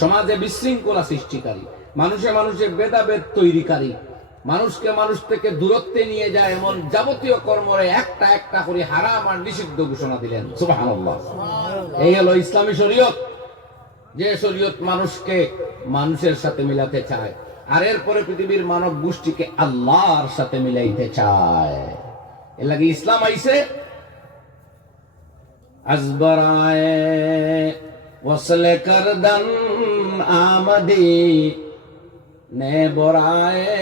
সমাজে বিশৃঙ্খলা সৃষ্টিকারী, মানুষে মানুষে ভেদাভেদ তৈরিকারী, মানুষকে মানুষ থেকে দূরত্বে নিয়ে যায় এমন যাবতীয় কর্মরে একটা একটা করে হারাম আর নিষিদ্ধ ঘোষণা দিলেন। সুবহানাল্লাহ। এই হলো ইসলামী শরীয়ত, যে শরীয়ত মানুষকে মানুষের সাথে মিলাতে চায়, আর এরপরে পৃথিবীর মানব গোষ্ঠীকে আল্লাহর সাথে মিলাইতে চায়। এর লাগে ইসলাম আইছে আজবরায়ে ওয়াসলে করদন আমদি নে বরায়ে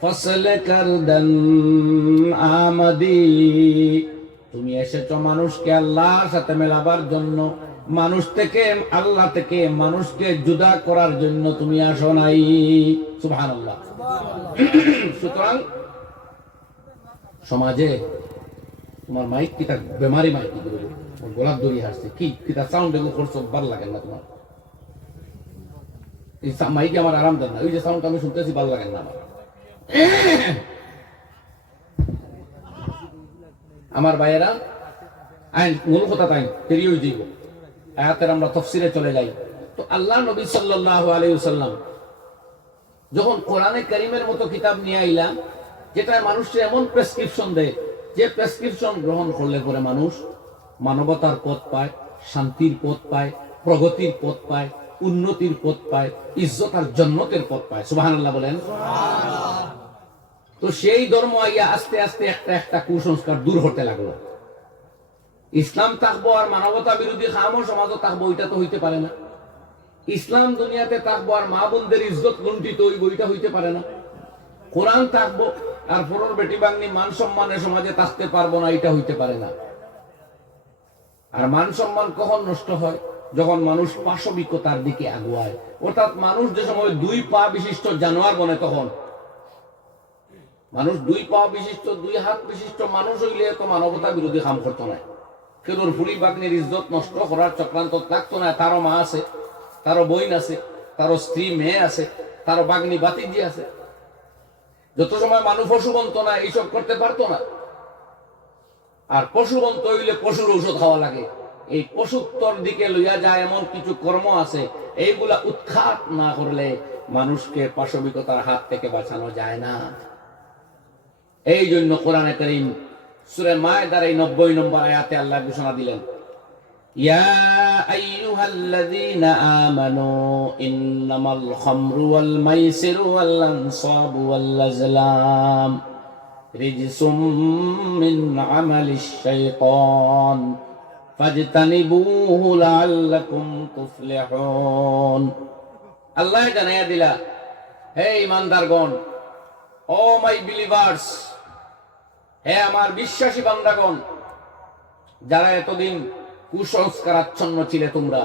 ফসল করদন আমদি। তুমি এসেছো মানুষকে আল্লাহর সাথে মেলাবার জন্য, মানুষ থেকে আল্লাহ থেকে মানুষকে জুদা করার জন্য তুমি আসো নাই। সুবহানাল্লাহ। সুতরাং সমাজে তোমার মাইক কিতা বেমারি মাইক গোলাপ দড়ি হাসছে কি কিতা সাউন্ড এগুলো করছো, ভালো লাগে না তোমার? এই মাইকে আমার আরাম দেন না, ওই যে সাউন্ড আমি শুনতেছি ভালো লাগে না আমার। আমার ভাইয়েরা, আইন মূল কথা তাই তেরি হয়ে যাইব। আয়াতের আমরা তাফসীরে চলে যাই। তো আল্লাহ নবী সাল্লাল্লাহু আলাইহি ওয়াসাল্লাম যখন কোরআনে কারীমের মতো কিতাব নিয়ে আইলা, যেটা মানুষকে এমন প্রেসক্রিপশন দেয় যে প্রেসক্রিপশন গ্রহণ করলে পরে মানুষ মানবতার পথ পায়, শান্তির পথ পায়, প্রগতির পথ পায়, উন্নতির পথ পায়, ইজ্জত আর জান্নাতের পথ পায়। সুবহানাল্লাহ বলেন। তো সেই ধর্ম আইয়া আস্তে আস্তে একটা একটা কুসংস্কার দূর হতে লাগলো। ইসলাম থাকবো আর মানবতা বিরোধী খামো সমাজও থাকবো, ওইটা তো হইতে পারে না। ইসলাম দুনিয়াতে থাকবো আর মা বোনদের ইজ্জত লুণ্ঠিত ওই বইটা হইতে পারে না। কোরআন থাকবো আর পরের বেটি বাংনি মান সম্মানের সমাজে থাকতে পারবো না, এটা হইতে পারে না। আর মান সম্মান কখন নষ্ট হয়? যখন মানুষ পাশবিকতার দিকে আগুয়ায়, অর্থাৎ মানুষ যে সময় দুই পা বিশিষ্ট জানোয়ার বনে, তখন মানুষ দুই পা বিশিষ্ট দুই হাত বিশিষ্ট মানুষ হইলে তো মানবতা বিরোধী কাম করতো না। কেউর ফুলি বাগনির ইজ্জত নষ্ট করার চক্রান্ত থাকতো না। তারও মা আছে, তারও বইন আছে, তারও স্ত্রী মেয়ে আছে, তারও বাগনি বাতিজি আছে। যত সময় মানুষ পশুবন্ত না, এইসব করতে পারতো না। আর পশুবন্ত হইলে পশুর ঔষধ খাওয়া লাগে। এই পশুত্বর দিকে লইয়া যায় এমন কিছু কর্ম আছে, এইগুলা উৎখাত না করলে মানুষকে পাশবিকতার হাত থেকে বাঁচানো যায় না। এই জন্য কোরআনে কারীম সূরা মায়েদার এই 90 নম্বর আয়াতে আল্লাহ ঘোষণা দিলেন, ইয়া আইয়ুহাল্লাযীনা আমানু ইন্নামাল খামরু ওয়াল মাইসিরু ওয়াল আনসাবু ওয়াল আজলাম রিজসুম মিন আমালিশ শাইতান ফাজতানিবুহু লাআল্লাকুম তুফলিহুন। আল্লাহ জানাইয়া দিলা, হে ঈমানদারগণ, ও মাই বিলিভার্স, হে আমার বিশ্বাসী বান্দাগণ, যারা এতদিন কুসংস্কারাচ্ছন্ন ছিলে, তোমরা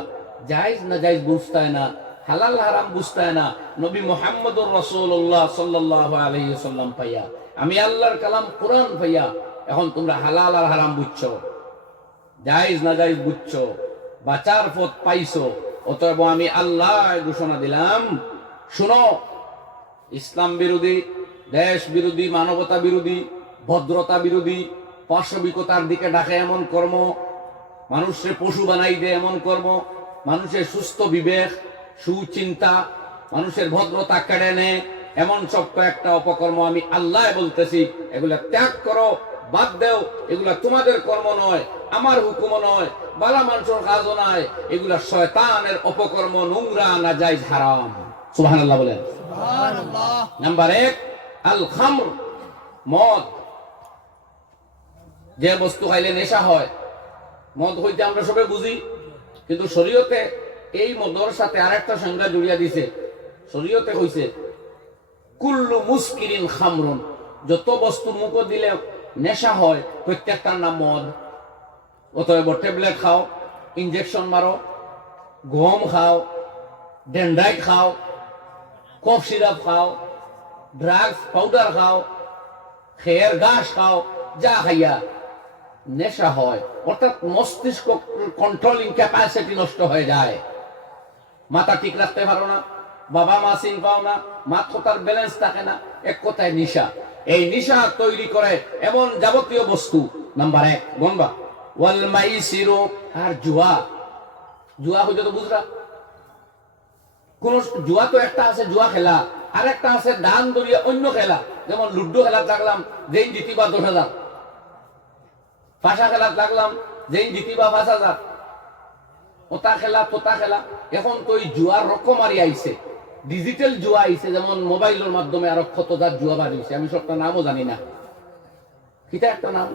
জায়েজ না জায়েজ বুঝতায় না, হালাল হারাম বুঝতায় না, নবী মুহাম্মদুর রাসূলুল্লাহ সাল্লাল্লাহু আলাইহি ওয়াসাল্লাম পাইয়া, আমি আল্লাহর কালাম কোরআন পাইয়া এখন তোমরা হালাল আর হারাম বুঝছো, জায়েজ না জায়েজ বুঝছো, বাঁচার পথ পাইছো। অতএব আমি আল্লাহ ঘোষণা দিলাম, শুনো, ইসলাম বিরোধী, দেশ বিরোধী, মানবতা বিরোধী, ভদ্রতা বিরোধী, পাশবিকতার দিকে ডাকে এমন কর্ম, মানুষের পশু বানাই দেয় এমন কর্ম, মানুষের সুস্থ বিবেক, সুচিন্তা, মানুষের ভদ্রতা কেড়ে নেয় এমন সব কয়েকটা অপকর্ম আমি আল্লাহ বলতেছি, এগুলা ত্যাগ করো, বাদ দেও। এগুলা তোমাদের কর্ম নয়, আমার হুকুম নয়, বালা মানুষের কাজও নয়, এগুলা শয়তানের অপকর্ম, নোংরা, নাজায়েজ, হারাম। সুবহানাল্লাহ বলেন। সুবহানাল্লাহ। নাম্বার 1, আল খামর, মদ। যে বস্তু খাইলে নেশা হয়, মদ হইতে আমরা সবে বুঝি, কিন্তু শরীয়তে এই মদর সাথে আরেকটা সংজ্ঞা জড়িয়ে দিছে। শরীয়তে কইছে কুল্লু মুস্কিরিন খামরুন, যত বস্তু মুখ দিলে নেশা হয় প্রত্যেকটার নাম মদ। অতএব ট্যাবলেট খাও, ইনজেকশন মারো, গম খাও, ডেন্ড্রাইট খাও, কফ সিরাপ খাও, ড্রাগস পাউডার খাও, খেয়ের ঘাস খাও, যা খাইয়া নেশা হয়, অর্থাৎ মস্তিষ্ক কন্ট্রোলিং ক্যাপাসিটি নষ্ট হয়ে যায়, মাথা ঠিক রাখতে পারো না, বাবা মা চিন পাও না, মাথার ব্যালেন্স থাকে না, এক কথায় নিশা। এই নিশা তৈরি করে এমন যাবতীয় বস্তু। নাম্বার 1 গনবা, ওয়াল মাইসিরু, আর জুয়া। জুয়া হইতে তো বুঝরা, কোন জুয়া তো একটা আছে জুয়া খেলা, আর একটা আছে দান দরিয়া অন্য খেলা। যেমন লুডো খেলা লাগলাম যেই জিতিবা 10,000, পাশা খেলা লাগলাম যেই জিতিবা 5,000, ওটা খেলা তোতা খেলা। এখন তো এই জুয়ার রকমারি আইছে, ডিজিটাল জুয়া আইছে, যেমন মোবাইলের মাধ্যমে আরো কতটা জুয়া বাড়িছে, আমি সবটা নামও জানি না। কিতা একটা নাম,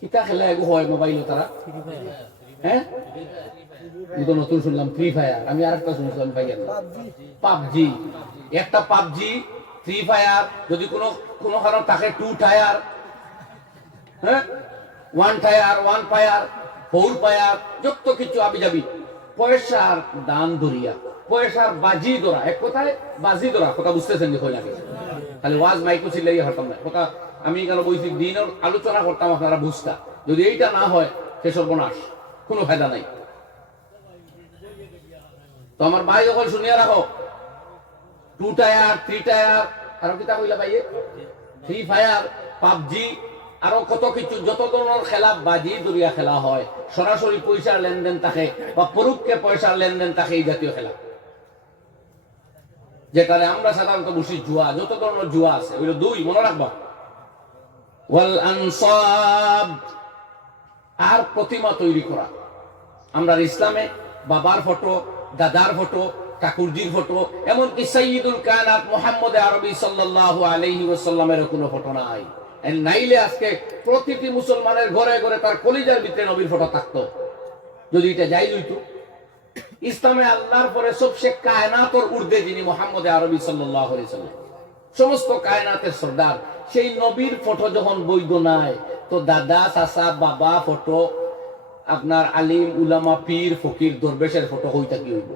কিতা খেলা এগো হয় মোবাইলে তারা, হ্যাঁ নতুন শুনলাম ফ্রি ফায়ার, আমি আর একটা শুনছিলাম পাবজি। একটা পাবজি, ফ্রি ফায়ার, যদি কোনো কারণ তাকে 2 টায়ার, হ্যাঁ 1 টায়ার 1 ফায়ার 4 ফায়ার, যত কিছু আবি যাবি। পয়সার দান দরিয়া, পয়সার বাজি দরা, এক কথায় বাজি দরা। কথা বুঝতেছেন দেখো লাগে, খালি ওয়াজ মাইকো চিল্লাই হতাম না কথা। আমি কেন বলছি দিনের আলোচনা করতাম, আপনারা বুঝতা। যদি এইটা না হয় সে সর্বনাশ, কোনো ফায়দা নাই। তো আমার ভাই যখন শুনিয়া রাখো, 2 টায়ার 3 টায়ার, আরো কিতা কইলা ভাইয়ে, ফ্রি ফায়ার, পাবজি, আরো কত কিছু, যত ধরনের খেলা বাজি দরিয়া খেলা হয়, সরাসরি পয়সার লেনদেন থাকে বা পরোক্ষে পয়সার লেনদেন থাকে, এই জাতীয় খেলা, যেখানে আমরা সাধারণত বুঝি জুয়া। যত ধরনের জুয়া আছে ওইগুলো 2 মনে রাখবা। ওয়াল আনসাব, আর প্রতিমা তৈরি করা। আমরা ইসলামে বাবার ফটো, দাদার ফটো, ঠাকুরজির ফটো, এমনকি সাইয়্যিদুল কায়নাত মুহাম্মদ আরবি সাল্লাল্লাহু আলাইহি ওয়াসাল্লামের কোনো ফটো নাই। নাইলে আজকে প্রতিটি মুসলমানের ঘরে ঘরে তার কলিজার ভিতরে নবীর ফটো থাকতো, যদি এটা যাই হইতো। ইসলামে আল্লাহর পরে সবচেয়ে কায়নাতের ঊর্ধ্বে যিনি মুহাম্মদ আরবি সাল্লাল্লাহু আলাইহি ওয়াসাল্লাম, সমস্ত কায়নাতের সর্দার, সেই নবীর ফটো যখন বৈধ নাই, তো দাদা চাচা বাবা ফটো, আপনার আলিম উলামা পীর ফকির দরবেশের ফটো হইতা কি হইব?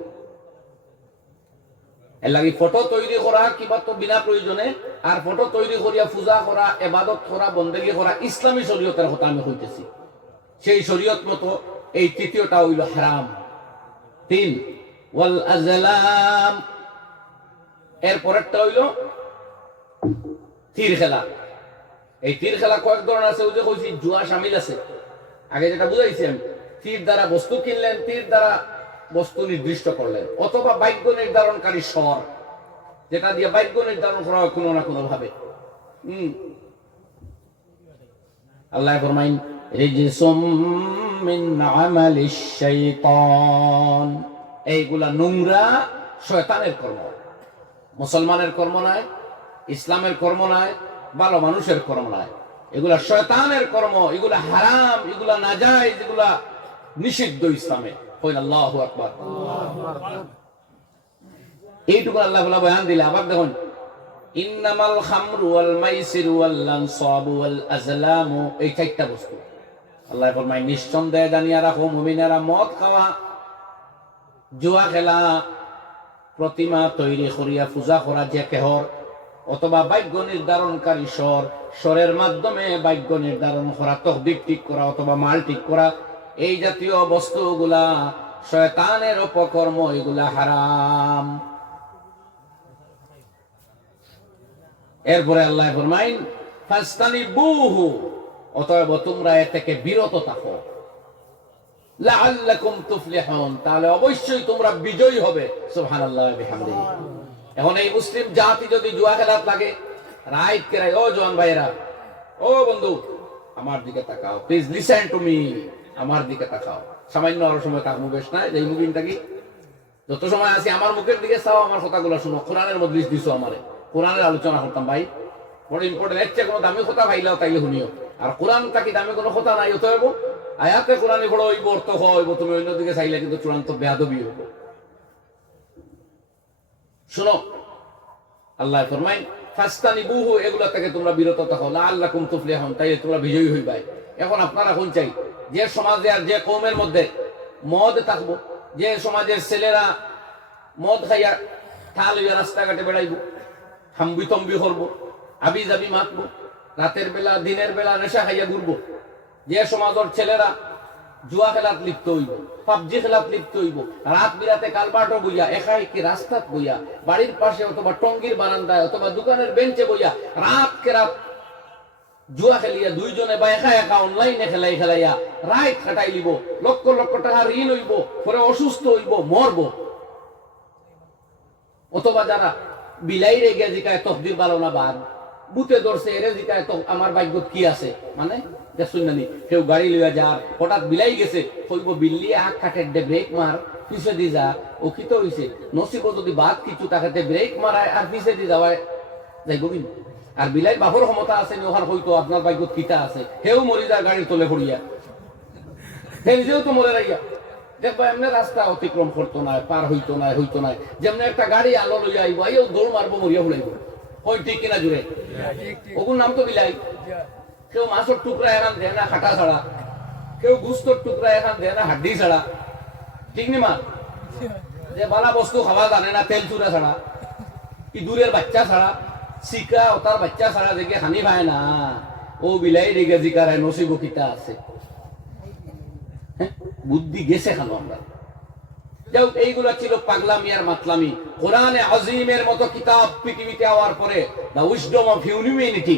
এর লাগি ফটো তৈরি করা কিবা তো বিনা প্রয়োজনে, আর ফটো তৈরি করিয়া পূজা করা, ইবাদত করা, বন্দেগী করা ইসলামী শরীয়তের কথা আমি কইতেছি। সেই শরীয়ত মতো এই তৃতীয়টা হইল হারাম। 3 ওয়াল আজলাম, এর পরেরটা হইল তীর খেলা। এই তীর খেলা কয়েক ধরনের আছে, ওই যে কইছি জুয়া শামিল আছে। আগে যেটা বুঝাইছি আমি, তীর দ্বারা বস্তু কিনলেন, তীর দ্বারা বস্তু নির্দিষ্ট করলেন, অথবা ভাগ্য নির্ধারণকারী স্বর, যেটা দিয়ে ভাগ্য নির্ধারণ করা হয় কোনো না কোনো ভাবে। আল্লাহ ফরমাইন রিজসুম মিন আমালিশ শাইতান, এইগুলা নোংরা শয়তানের কর্ম। মুসলমানের কর্ম নয়, ইসলামের কর্ম নয়, ভালো মানুষের কর্ম নয়, এগুলা শয়তানের কর্ম, এগুলা হারাম, এগুলা নাজায়েজ, এগুলা নিষিদ্ধ ইসলামে। আল্লাহু আকবার। এইটুকু আল্লাহ বয়ান দিলে। আবার দেখুন, ইন্নামাল খামরু ওয়াল মাইসিরু ওয়াল আনসাবু ওয়াল আজলামু, এই 4টা বস্তু আল্লাহ ফরমায় নিঃসন্দেহে জানিয়া রাখো মুমিনেরা, মদ খাওয়া, জুয়া খেলা, প্রতিমা তৈরি করিয়া পূজা করা যে কেহর, অথবা ভাগ্য নির্ধারণকারী স্বর, স্বরের মাধ্যমে ভাগ্য নির্ধারণ করা, তকদির ঠিক করা অথবা মাল ঠিক করা, এই জাতীয় বস্তুগুলা শয়তানের অপকর্ম, এগুলা হারাম। এরপরে আল্লাহ ফরমাইন ফাস্তানিবুহু, অতএব তোমরা এ থেকে বিরত থাকো, লাআল্লাকুম তুফলিহুন, তাহলে অবশ্যই তোমরা বিজয়ী হবে। সুবহানাল্লাহি ওয়া বিহামদিহি। এখন এই মুসলিম জাতি যদি জুয়া খেলাত লাগে, রাইট কেরাই, ও জওয়ান ভাইরা, ও বন্ধু আমার দিকে তাকাও, প্লিজ লিসেন টু মি, আমার দিকে তাকাও। সামান্য আরো সময় তাক মুখেশ নাই, এই মুভিনটা কি যত সময় আছি আমার মুখের দিকে চাও, আমার কথাগুলো শুনো। কোরআনের মজলিস দিছো আমারে, কোরআনের আলোচনা করতাম ভাই, বড় ইম্পর্টেন্ট। এর চেয়ে কোনো দামি কথা ভাইলাও তাইলে শুনিও। আর কোরআন থাকি দামি কোনো কথা নাই, হতে হইব আয়াতে কোরআনে বড় হইব, অর্থ হইব, তুমি অন্যদিকে চাইলে কিন্তু চূড়ান্ত বেয়াদবি হইব। শুনো, আল্লাহ ফরমাইন ফাস্তানিবুহু, এগুলা থেকে তোমরা বিরত থাকো, লাআল্লাকুম তুফলিহুন, তাইলে তোমরা বিজয়ী হইবাই। এখন আপনারা কোন চাই, যে সমাজে আর যে কওমের মধ্যে মদ থাকবো, যে সমাজের ছেলেরা মদ খাইয়া ঠাল হইয়া রাস্তাঘাটে বেড়াইব, হাম্বি তম্বি করবো, আবি জাবি মাতবো, রাতের বেলা দিনের বেলা নেশা খাইয়া ঘুরবো, যে সমাজের ছেলেরা জুয়া খেলাত লিপ্ত হইব, পাবজি খেলাত লিপ্ত হইব, রাত বিরাতে কালবাটো বইয়া, একাই কি রাস্তাত বইয়া, বাড়ির পাশে অথবা টঙ্গির বারান্দায় অথবা দোকানের বেঞ্চে বইয়া রাত কে রাত জুয়া খেলিয়া, দুইজনে বা একা একা অনলাইনে খেলাইয়া রাত কাটাই লিব, লক্ষ লক্ষ টাকা ঋণ হইব, পরে অসুস্থ হইব, মরবো। অথবা যারা বিলাই রেগে জিকায় তকদির ভালো না বাদ, বুতে ধরছে এরে জিকায় তো আমার ভাগ্যত কি আছে, মানে শুননি কেউ গাড়ি লইয়া যার হঠাৎ বিলাই গেছে, কইব বিল্লি আখ কাটের দে ব্রেক মার পিছে দি যা, ও কি তো হইছে নসিব যদি বাদ কিছু তাকে ব্রেক মারায় আর পিছে দি যাওয়ায় যাইব কিন্তু। আর বিলাই বাপর ক্ষমতা আছে ওখান হয়তো আপনার ভাগ্যত কিতা আছে, হেও মরি যায় গাড়ির তলে পড়িয়া, হে নিজেও তো মরে রাইয়া। দেখবো এমনি রাস্তা অতিক্রম করতো না, পার হইতো না, যেমন একটা গাড়ি আলো লইয়া আইব, আইও দৌড় মারবো, মরিয়া উড়াইব, ওই ঠিক কিনা জুড়ে ওগুর নাম তো বিলাই। কেউ মাছের টুকরা এখান দেয় না হাঁটা ছাড়া, কেউ গুস্তর টুকরা এখান দেয় না হাড্ডি ছাড়া, ঠিক নি মা? যে বালা বস্তু খাওয়া জানে না তেল চুরা ছাড়া, ইঁদুরের বাচ্চা ছাড়া, শিকা ওতার বাচ্চা ছাড়া দেখে হানি পায় না, ও বিলাই রেগে জিকার নসিব কিতা আছে, বুদ্ধি গেছে খানো আমরা। যাও এইগুলা ছিল পাগলামি আর মাতলামি। কোরআনে আজিমের মতো কিতাব পৃথিবীতে হওয়ার পরে the wisdom of humanity,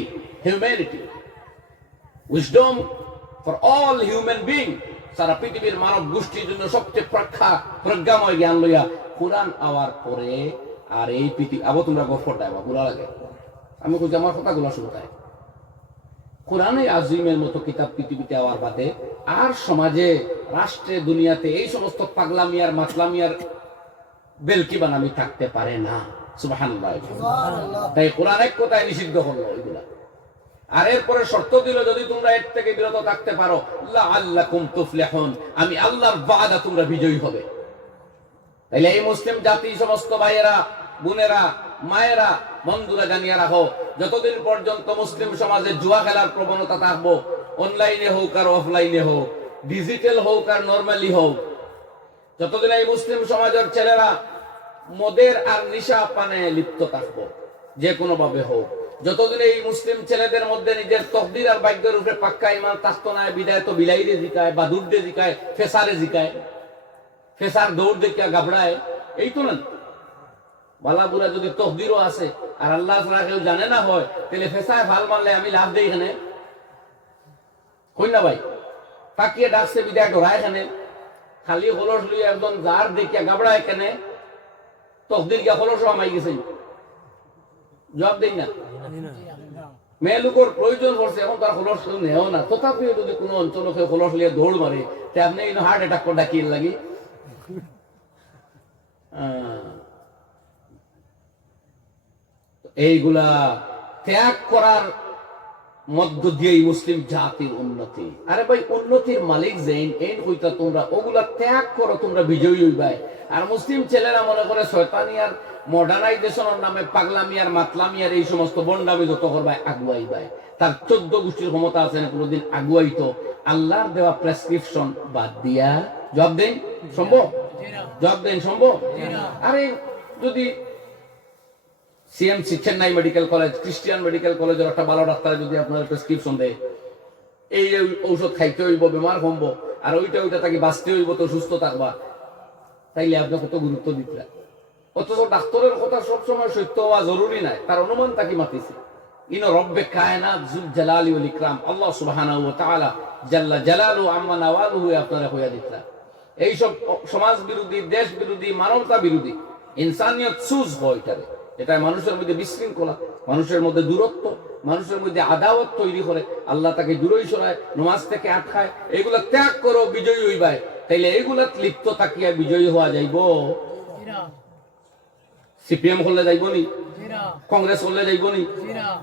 wisdom for all human being, সারা পৃথিবীর মানব গোষ্ঠীর জন্য সবচেয়ে প্রজ্ঞাময় জ্ঞান লইয়া কোরআন আওয়ার পরে আর এই পৃথিবী আবার তোমরা গফর দেয় বুড়া লাগে, আমি কইছি আমার কথাগুলো শুনতে। কোরআনে আজিমের মতো কিতাব পৃথিবীতে হওয়ার বাদে আর সমাজে রাষ্ট্রে দুনিয়াতে এই সমস্ত পাগলামি আর মাতলামি আর বেলকি বানামি থাকতে পারে না। সুবহানাল্লাহ। তাই কোরআন এক কথায় নিষিদ্ধ করলো এগুলা, আর এরপরে শর্ত দিল যদি তোমরা এর থেকে বিরত থাকতে পারো লাআল্লাকুম তুফলিহুন, আমি আল্লাহর ওয়াদা তোমরা বিজয়ী হবে। তাইলে এই মুসলিম জাতি সমস্ত ভাইয়েরা বোনেরা মায়েরা বন্ধুরা জানিয়ে রাখো, যতদিন পর্যন্ত মুসলিম সমাজে জুয়া খেলার প্রবণতা থাকবো, অনলাইনে হোক আর অফলাইনে হোক, ডিজিটাল হোক আর নর্মালি হোক, যতদিন এই মুসলিম সমাজের ছেলেরা মদের আর নিশা পানে লিপ্ত থাকবো যে কোনো ভাবে হোক, যতদিন এই মুসলিম ছেলেদের মধ্যে নিজের তকদির আর ভাগ্যের উপরে পাক্কা ইমান থাকতো না, বিদায় তো বিলাইরে জিকায়, বাদুড়ে জিকায়, ফেসারে জিকায়, ফেসার দৌড় দেখিয়া গাবড়ায়, এই তো না। বালাবুরা যদি তকদিরও আছে আর আল্লাহ ছাড়া কেউ জানে না হয়, তাহলে ফেসায় ভাল মারলে আমি লাভ দেই এখানে, কই না ভাই? তাকিয়ে ডাকছে বিদায় ডরায় এখানে, খালি হলস লুই একজন যার দেখিয়া গাবড়ায় কেন, তকদির গিয়া হলস আমাই গেছে, জবাব দেই না। মেয়ে লোকের প্রয়োজন পড়ছে, এখন তার হলস নেও না, তথাপিও যদি কোনো অঞ্চলকে হলস লিয়ে দৌড় মারে, তে আপনি হার্ট অ্যাটাক করে ডাকিয়ে লাগি। এইগুলা ত্যাগ করার মধ্য দিয়েই মুসলিম জাতির উন্নতি। আরে ভাই, উন্নতির মালিক যেইন এই হইতা তোমরা ওগুলা ত্যাগ করো, তোমরা বিজয়ী হইবাই। আর মুসলিম ছেলেরা মনে করে শয়তানি আর মডার্নাইজেশনের নামে পাগলামি আর মাতলামি আর এই সমস্ত বন্ডামি যত করবাই আগুয়াইবাই, তার 14 গোষ্ঠীর ক্ষমতা আছে না কোনোদিন আগুয়াইতো আল্লাহর দেওয়া প্রেসক্রিপশন বাদ দিয়া। জবাব দেন সম্ভব? জবাব দেন সম্ভব? আরে যদি CMC Chennai medical college, Christian medical কলেজের একটা ভালো ডাক্তার যদি আপনার প্রেসক্রিপশন দেয় এই ঔষধ খাইতে হইব বেমার কমবো, আর ওইটা তাকে বাঁচতে হইব তো সুস্থ থাকবা, তাইলে আপনি কত গুরুত্ব দিতে। অথচ ডাক্তারের কথা সবসময় সত্য হওয়া জরুরি নাই, তার অনুমান তাকে মাতিছে। ইন রব্বে কায়নাত যুল জালালি ওয়াল ইকরাম, আল্লাহ সুবহানাহু ওয়া তাআলা জাল্লা জালালু আম্মা নাওয়ালুহু আপনারা কইয়া দিতরা। এই সব সমাজ বিরোধী, দেশ বিরোধী, মানবতা বিরোধী, ইনসানিয়ত সুজ হয় এটারে। এটা মানুষের মধ্যে বিশৃঙ্খলা, মানুষের মধ্যে দূরত্ব, মানুষের মধ্যে আদাওয়াত তৈরি করে, আল্লাহ তাকে দূরই সরায়, নামাজ থেকে আটকায়। এগুলা ত্যাগ করো, বিজয়ী হইবাই। তাইলে এগুলা লিপ্ত থাকিয়া বিজয়ী হওয়া যাইব? সিপিএম করলে যাইব নি? কংগ্রেস করলে যাইব নি?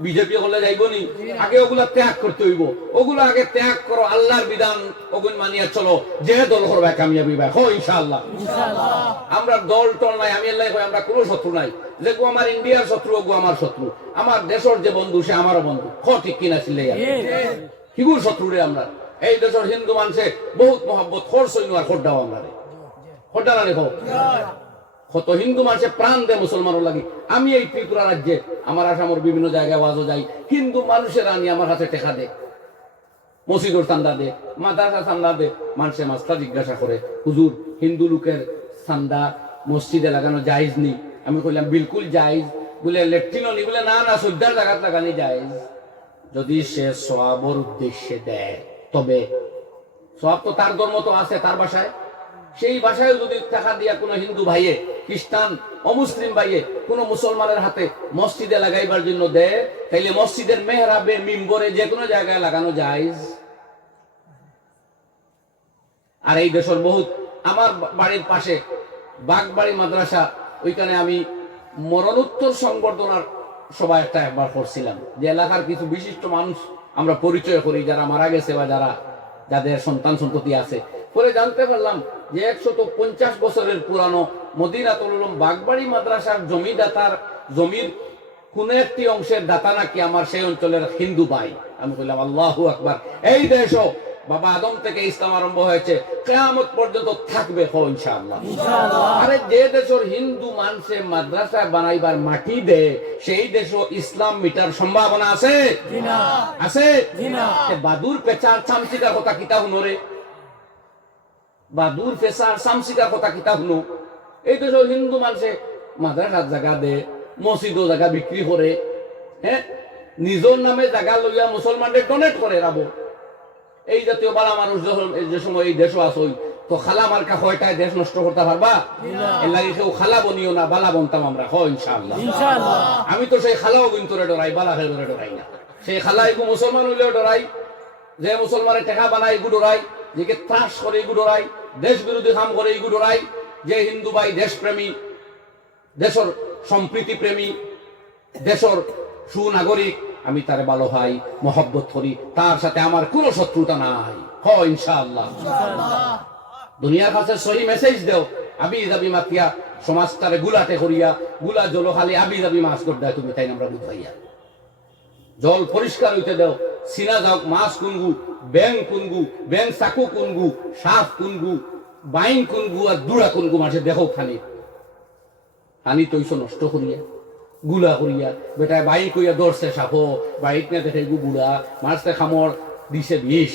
বিজেপি করলে যাইব নি? আগে ওগুলা ত্যাগ করতে হইব। ওগুলো আগে ত্যাগ করো, আল্লাহর বিধান ওগুন মানিয়া চলো, যে দল করবে কামিয়াবি ভাই হো ইনশাআল্লাহ। আমরা দল টল নাই, আমি আল্লাহ কই আমরা কোনো শত্রু নাই, যে গো আমার ইন্ডিয়ার শত্রু গো আমার শত্রু, আমার দেশের যে বন্ধু সে আমারও বন্ধু, হ ঠিক কিনা ছিলে হিগুর শত্রু রে আমরা। এই দেশের হিন্দু মানুষে বহুত মহব্বত খোর সৈন্য আর খোড্ডাও আমরা রে খোড্ডা না রেখো, কত হিন্দু মানুষের প্রাণ দেয় মুসলমানের লাগি। আমি এই ত্রিপুরা রাজ্যে আমার আসামের বিভিন্ন জায়গায় ওয়াজও যাই, হিন্দু মানুষের আনি আমার কাছে টেকা দে, মসজিদর চান্দা দে, মাদ্রাসা চান্দা দে। মানুষে মাস্টা জিজ্ঞাসা করে হুজুর হিন্দু লোকের চান্দা মসজিদে লাগানো জায়েজ নি? আমি কইলাম বিলকুল জায়েজ। বলে লেট্রিনও নি? বলে না না, শ্রদ্ধার জায়গাত লাগানি জায়েজ, যদি সে সওয়াবের উদ্দেশ্যে দেয়। তবে সওয়াব তো তার ধর্ম তো আছে, তার বাসায় সেই ভাষায় যদি টাকা দিয়া কোনো হিন্দু ভাইয়ে, খ্রিস্টান, অমুসলিম ভাইয়ে কোনো মুসলমানের হাতে মসজিদে লাগাইবার জন্য দেয়, তাইলে মসজিদের মেহরাবে, মিম্বরে, যে কোনো জায়গায় লাগানো জায়েজ। আর এই দেশের বহুত, আমার বাড়ির পাশে বাগবাড়ি মাদ্রাসা, ওইখানে আমি মরণোত্তর সংবর্ধনার সভা একটা একবার করছিলাম, যে এলাকার কিছু বিশিষ্ট মানুষ আমরা পরিচয় করি, যারা মারা গেছে বা যাদের সন্তান সন্ততি আছে। পরে জানতে পারলাম যে 150 বছরের পুরানো মদিনাতুল উলুম বাগবাড়ি মাদ্রাসার জমিদাতার জমির কোন একটি অংশের দাতা নাকি আমার সেই অঞ্চলের হিন্দু ভাই। আমি বললাম আল্লাহু আকবার। এই দেশও বাবা আদম থেকে ইসলাম আরম্ভ হয়েছে, কিয়ামত পর্যন্ত থাকবে ইনশাআল্লাহ। আরে যে দেশের হিন্দু মানুষে মাদ্রাসা বানাইবার মাটি দেয়, সেই দেশও ইসলাম মিটার সম্ভাবনা আছে? আছে। বাদুর পেচার চামচিকার কথা কিতা হুনরে, বাদুর পেচার চামচিকার কথা কিতা হুনো? এই দেশেও হিন্দু মানুষে মাদ্রাসার জায়গা দে, মসজিদও জায়গা বিক্রি করে, হ্যাঁ, নিজের নামে জায়গা লইয়া মুসলমানদের ডোনেট করে রাবো। এই জাতীয় বালা মানুষ যখন যে সময় এই দেশও আসই, তো খালা মার্কা হয়টায় দেশ নষ্ট করতে পারবা? এর লাগে কেউ খালা বনিও না, বালা বনতাম আমরা। ইনশাআল্লাহ। আমি তো সেই খালাও কিন্তু ডরাই, বালা খেয়ে ডরাই না। সেই খালা এগু মুসলমান হইলেও ডরাই, যে মুসলমানের টেকা বানায় এগু ডরাই, যে ত্রাস করে এগু ডরাই, দেশ বিরোধী কাম করে এগু ডরাই। যে হিন্দু ভাই দেশপ্রেমী, দেশের সম্প্রীতি প্রেমী, দেশের সুনাগরিক, আমি তারে ভালো ভাই মহব্বত করি, তার সাথে আমার কোনো শত্রুতা নাই। ইনশাআল্লাহ। দুনিয়ার কাছে সহি মেসেজ দেও, আবি যাবি মাতিয়া সমাজটারে গুলাতে করিয়া, গুলা জল খালি আবি যাবি মাছ করে দেয়, তুমি তাই আমরা বুঝাইয়া জল পরিষ্কার হইতে দেও। সিনা যাও মাছ কুনগু, ব্যাং কুনগু, ব্যাং চাকু কুনগু, সাপ কুনগু, বাইন কুনগু, আর দুড়া কুনগু মাসে দেখো খানি খানি তৈছ নষ্ট করিয়া, গুলা করিয়া, বেটায় বাইক করিয়া দৌড়ছে সাপো, বাইক না দেখে গুলা মাছতে খামর দিছে বিষ।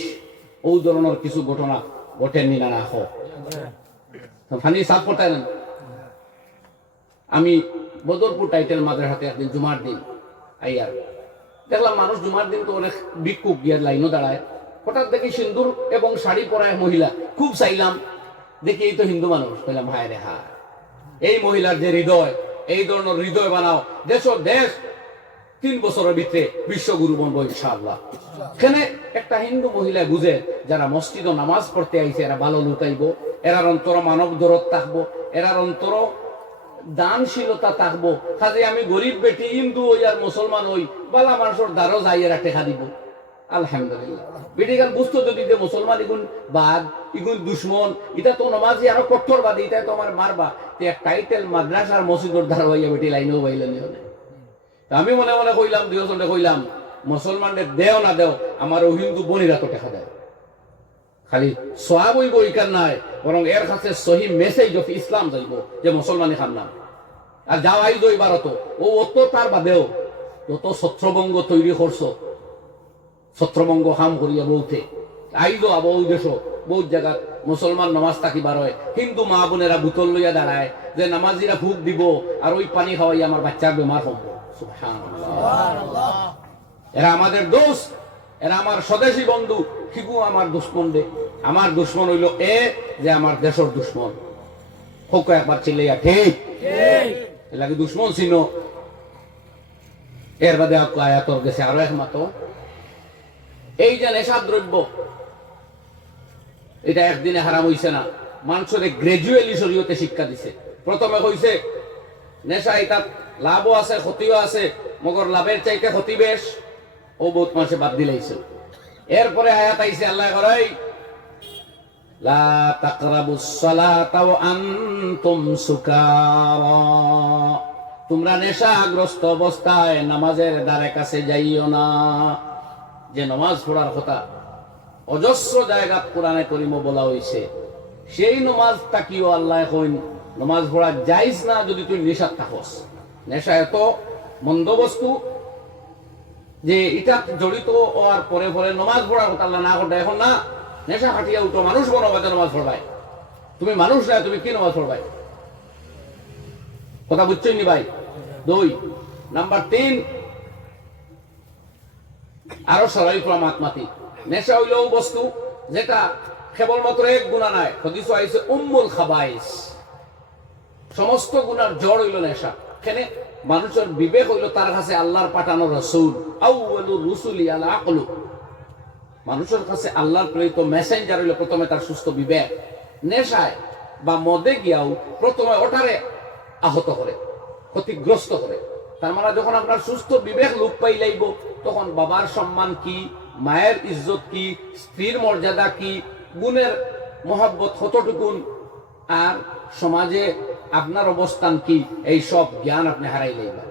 ও ধরনের কিছু ঘটনা ঘটেননি না না ফানি সাপ করতে না। আমি বদরপুর টাইটেল মাদ্রাসাতে একদিন জুমার দিন আইয়ার দেখলাম মানুষ জুমার দিন তো অনেক ভিক্ষুক গিয়ার লাইনও দাঁড়ায়। হঠাৎ দেখি সিন্দুর এবং শাড়ি পরায় মহিলা, খুব চাইলাম, দেখি এই তো হিন্দু মানুষ। বললাম হায় রে হায়, এই মহিলার যে হৃদয়, এই ধরনের হৃদয় বানাও, দেশ 3 বছরের ভিতরে বিশ্বগুরু বনবো ইনশাআল্লাহ। এখানে একটা হিন্দু মহিলা বুঝে, যারা মসজিদ ও নামাজ পড়তে আইছে, এরা ভালো লুকাইব, এরার অন্তর মানব দরদ থাকবো, এরার অন্তর দানশীলতা থাকবো। কাজে আমি গরিব বেটি হিন্দু হই আর মুসলমান হই, বালা মানুষের দ্বারও যাই এরা টেকা দিব। আলহামদুলিল্লাহ। বেটি গান বুঝতো যদি যে মুসলমান ইগুন বাদ, ইগুন দুশ্মন, এটা তো নমাজি আরো কঠোরবাদী, এটা তো আমার মারবা। এক টাইটেল মাদ্রাসার মসজিদের দ্বারা হইয়া বেটি লাইনেও বাইলেন। আমি মনে মনে কইলাম, দুজনে কইলাম, মুসলমানদের দেও না দেও, আমার ও হিন্দু বনিরা তো টেকা দেয়। খালি সোয়াব হইব ইকার নাই, বরং এর কাছে সহি মেসেজ অফ ইসলাম যাইব, যে মুসলমানি খান না। আর যাওয়াই দই ভারত, ও অত তার বাদেও যত ছত্রবঙ্গ তৈরি করছো, ছত্রবঙ্গ হাম করিয়া বউতে আইলো আবৌ দেশ বহুত জায়গা মুসলমান নামাজ থাকিবার হয়, হিন্দু মা বোনেরা বোতল লইয়া দাঁড়ায় যে নামাজিরা ফুক দিব আর ওই পানি খাওয়াই আমার বাচ্চার বেমার হব। এরা আমাদের দোষ, এরা আমার স্বদেশী বন্ধু, ঠিকু আমার দুশ্মন দে। আমার দুশ্মন হইল এ যে আমার দেশের দুশ্মন। হোক একবার চিল্লাইয়া ঠিক লাগে দুশ্মন ছিল। এর বাদে আয়াতর গেছে আরো একমাত্র, এই যে নেশার দ্রব্য, এটা একদিনে হারাম হইছে না, মানুষের গ্রাজুয়ালি শরীয়তে শিক্ষা দিছে। প্রথমে হইছে নেশা, এটা লাভও আছে ক্ষতিও আছে, মগর লাভের চাইতে ক্ষতি বেশ, ও বহুত মানুষে বাদ দিলাইছে। এরপরে আয়াত আইছে, আল্লাহ করাই লা তাকরাবুস সালাতা ওয়া আনতুম সুকারা, তোমরা নেশাগ্রস্ত অবস্থায় নামাজের দ্বারে কাছে যাইও না। যে নামাজ পড়ার কথা অজস্র জায়গা কোরআনে করিম বলা হয়েছে, সেই নামাজটা কিও আল্লাহ কইন নামাজ পড়া যাইজ না যদি তুই নেশাত থাকস। নেশা এত মন্দ বস্তু যে এটা জড়িত হওয়ার পরে পরে নামাজ পড়ার কথা আল্লাহ না করতে। এখন না, নেশা হাঁটিয়া উঠো, মানুষ বনবাদে নামাজ পড়বাই, তুমি মানুষ না, তুমি কি নামাজ পড়বাই? কথা বুঝছই নি ভাই? 2 নাম্বার 3, আরো সরাই মাতমাতি। নেশা হইলেও বস্তু যেটা কেবলমাত্র এক গুনাহ নাই, হাদিসে আইছে উম্মুল খাবাইস, সমস্ত গুনার জড় হইল নেশা। এখানে মানুষের বিবেক হইল তার কাছে আল্লাহর পাঠানো রাসূল, আউয়ালুর রুসুলি আল আকলু, মানুষের কাছে আল্লাহর প্রেরিত মেসেঞ্জার হইল প্রথমে তার সুস্থ বিবেক। নেশায় বা মদে গিয়াও প্রথমে ওটারে আহত করে, ক্ষতিগ্রস্ত করে। তার মানে যখন আপনার সুস্থ বিবেক লোপ পাই লাইব, তখন বাবার সম্মান কি, মায়ের ইজ্জত কি, স্ত্রীর মর্যাদা কি, গুণের মহব্বত কতটুকুন, আর সমাজে আপনার অবস্থান কি, এই সব জ্ঞান আপনি হারাই লাইবা।